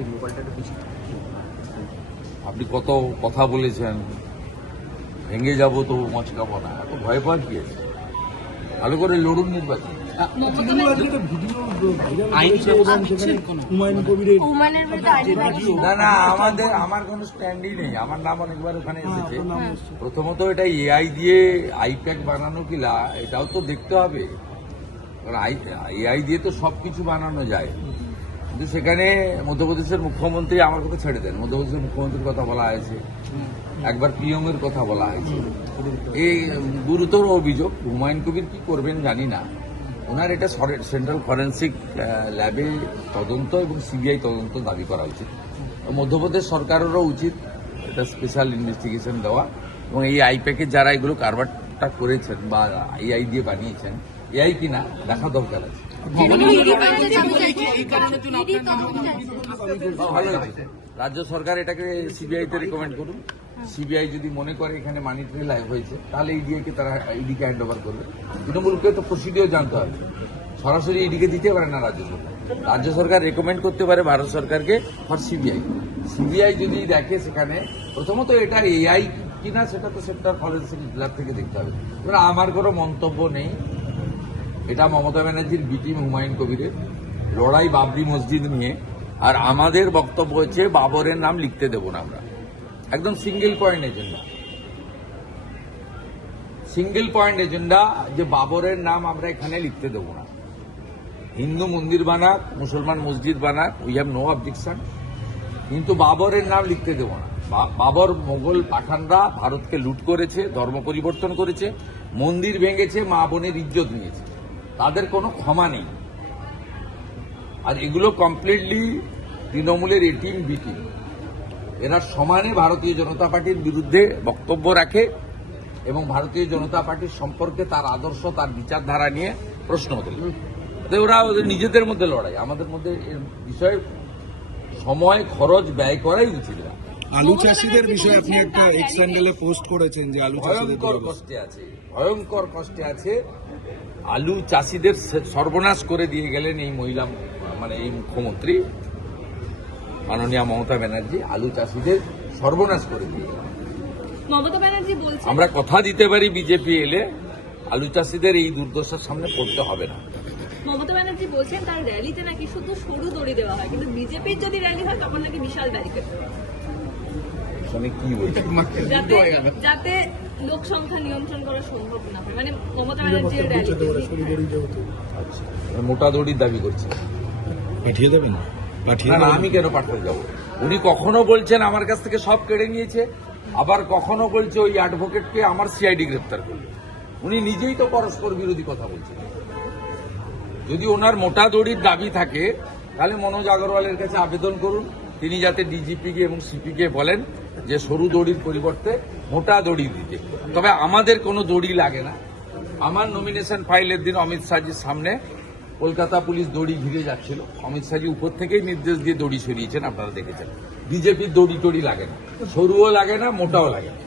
এই লোকালটা একটু বেশি। আপনি কত কথা বলেছেন, ভেঙে যাব তো মচকাবো না, এত ভয় পাওয়ার কি আছে? ভালো করে লড়ুন নির্বাচন। না না, আমার কোনো স্ট্যান্ডই নেই। আমার নাম অনেকবার ওখানে এসেছে। প্রথমত এটা এআই দিয়ে আইপ্যাক বানানো কি এটাও তো দেখতে হবে। এআই দিয়ে তো সবকিছু বানানো যায়, কিন্তু সেখানে মধ্যপ্রদেশের মুখ্যমন্ত্রী, আমার কথা ছেড়ে দেন, মধ্যপ্রদেশের মুখ্যমন্ত্রীর কথা বলা হয়েছে, একবার পিএম এর কথা বলা হয়েছে। এই গুরুতর অভিযোগ। হুমায়ুন কবির কি করবেন জানি না। ওনার এটা সেন্ট্রাল ফরেন্সিক ল্যাবে তদন্ত এবং সিবিআই তদন্ত দাবি করা উচিত। মধ্যপ্রদেশ সরকারেরও উচিত এটা স্পেশাল ইনভেস্টিগেশন দেওয়া, এবং এই আইপ্যাকে যারা এগুলো কারবারটা করেছেন বা এআই দিয়ে বানিয়েছেন, এআই কিনা দেখা দরকার আছে। ভালো হয়েছে, রাজ্য সরকার এটাকে সিবিআইতে রিকমেন্ড করুন। সিবিআই যদি মনে করে এখানে মানি ট্রেল হয়েছে, তাহলে ইডিকে তারা ইডিকে হ্যান্ড ওভার করবে। তৃণমূলকে তো প্রসিডিওর জানতে হবে, সরাসরি ইডিকে দিতে পারে না রাজ্য সরকার। রাজ্য সরকার রেকমেন্ড করতে পারে ভারত সরকারকে ফর সিবিআই। সিবিআই যদি দেখে সেখানে, প্রথমত এটা এআই কিনা সেটা তো সেন্ট্রাল ফরেন্সিক ল্যাব থেকে দেখতে হবে। এবার আমার কোনো মন্তব্য নেই। এটা মমতা ব্যানার্জির বি টিম হুমায়ুন কবিরের লড়াই বাবরি মসজিদ নিয়ে, আর আমাদের বক্তব্য হচ্ছে বাবরের নাম লিখতে দেব না আমরা। একদম single point agenda, single point agenda যে বাবরের নাম আমরা এখানে লিখতে দেব না। হিন্দু মন্দির বানাক, মুসলমান মসজিদ বানাক, উই হ্যাভ নো অবজেকশন, কিন্তু বাবরের নাম লিখতে দেব না। বাবর মোগল পাঠানরা ভারতকে লুট করেছে, ধর্ম পরিবর্তন করেছে, মন্দির ভেঙেছে, মা বোনের ইজ্জত নিয়েছে, তাদের কোনো ক্ষমা নেই। আর এগুলো কমপ্লিটলি তৃণমূলের এ টিম বি টিম, এরা সমানে ভারতীয় জনতা পার্টির বিরুদ্ধে বক্তব্য রাখে এবং ভারতীয় জনতা পার্টির সম্পর্কে তার আদর্শ, তার বিচারধারা নিয়ে প্রশ্ন তোলে। ওরা ওদের নিজেদের মধ্যে লড়াই, আমাদের মধ্যে এর বিষয়ে সময় খরচ ব্যয় করাই উচিত না। আলু চাষিদের বিষয়ে আপনি একটা এক্স হ্যান্ডেলে পোস্ট করেছেন যে আলু ভয়ঙ্কর কষ্টে আছে, ভয়ঙ্কর কষ্টে আছে। আলু চাষিদের সর্বনাশ করে দিয়ে গেলেন এই মহিলা, মানে এই মুখ্যমন্ত্রী মাননীয়া মমতা ব্যানার্জি আলু চাষিদের সর্বনাশ করে দিয়ে গেলেন। মমতা ব্যানার্জি বলছেন, আমরা কথা দিতে পারি বিজেপি এলে আলু চাষিদের এই দুর্দশার সামনে পড়তে হবে না। মমতা ব্যানার্জি বলছেন তার র্যালিতে নাকি শুধু সরু দড়ি দেওয়া হয়, কিন্তু বিজেপির যদি র্যালি হয় তখন নাকি বিশাল ব্যারিকেড দেওয়া হয়, কি বলছে, যাতে লোক সংখ্যা নিয়ন্ত্রণ করা সম্ভব না হয়। মানে মমতা ব্যানার্জির র্যালিতে আচ্ছা, মোটা দড়ির দাবি করছে। পাঠিয়ে দেবেন? না, আমি কেন পাঠাতে যাব? উনি কখনো বলছেন আমার কাছ থেকে সব কেড়ে নিয়েছে, আবার কখনো বলছে ওই অ্যাডভোকেটকে আমার সিআইডি গ্রেপ্তার করবে। উনি নিজেই তো পরস্পর বিরোধী কথা বলছেন। যদি ওনার মোটা দড়ির দাবি থাকে তাহলে মনোজ আগরওয়ালের কাছে আবেদন করুন, তিনি যাতে ডিজিপিকে এবং সিপিকে বলেন যে সরু দড়ির পরিবর্তে মোটা দড়ি দিতে। তবে আমাদের কোনো দড়ি লাগে না। আমার নমিনেশন ফাইলের দিন অমিত শাহজির সামনে কলকাতা পুলিশ দড়ি ঘিরে যাচ্ছিল, অমিত শাহজি উপর থেকেই নির্দেশ দিয়ে দড়ি সরিয়েছেন, আপনারা দেখেছেন। বিজেপির দড়ি টড়ি লাগে না, সরুও লাগে না, মোটাও লাগে না।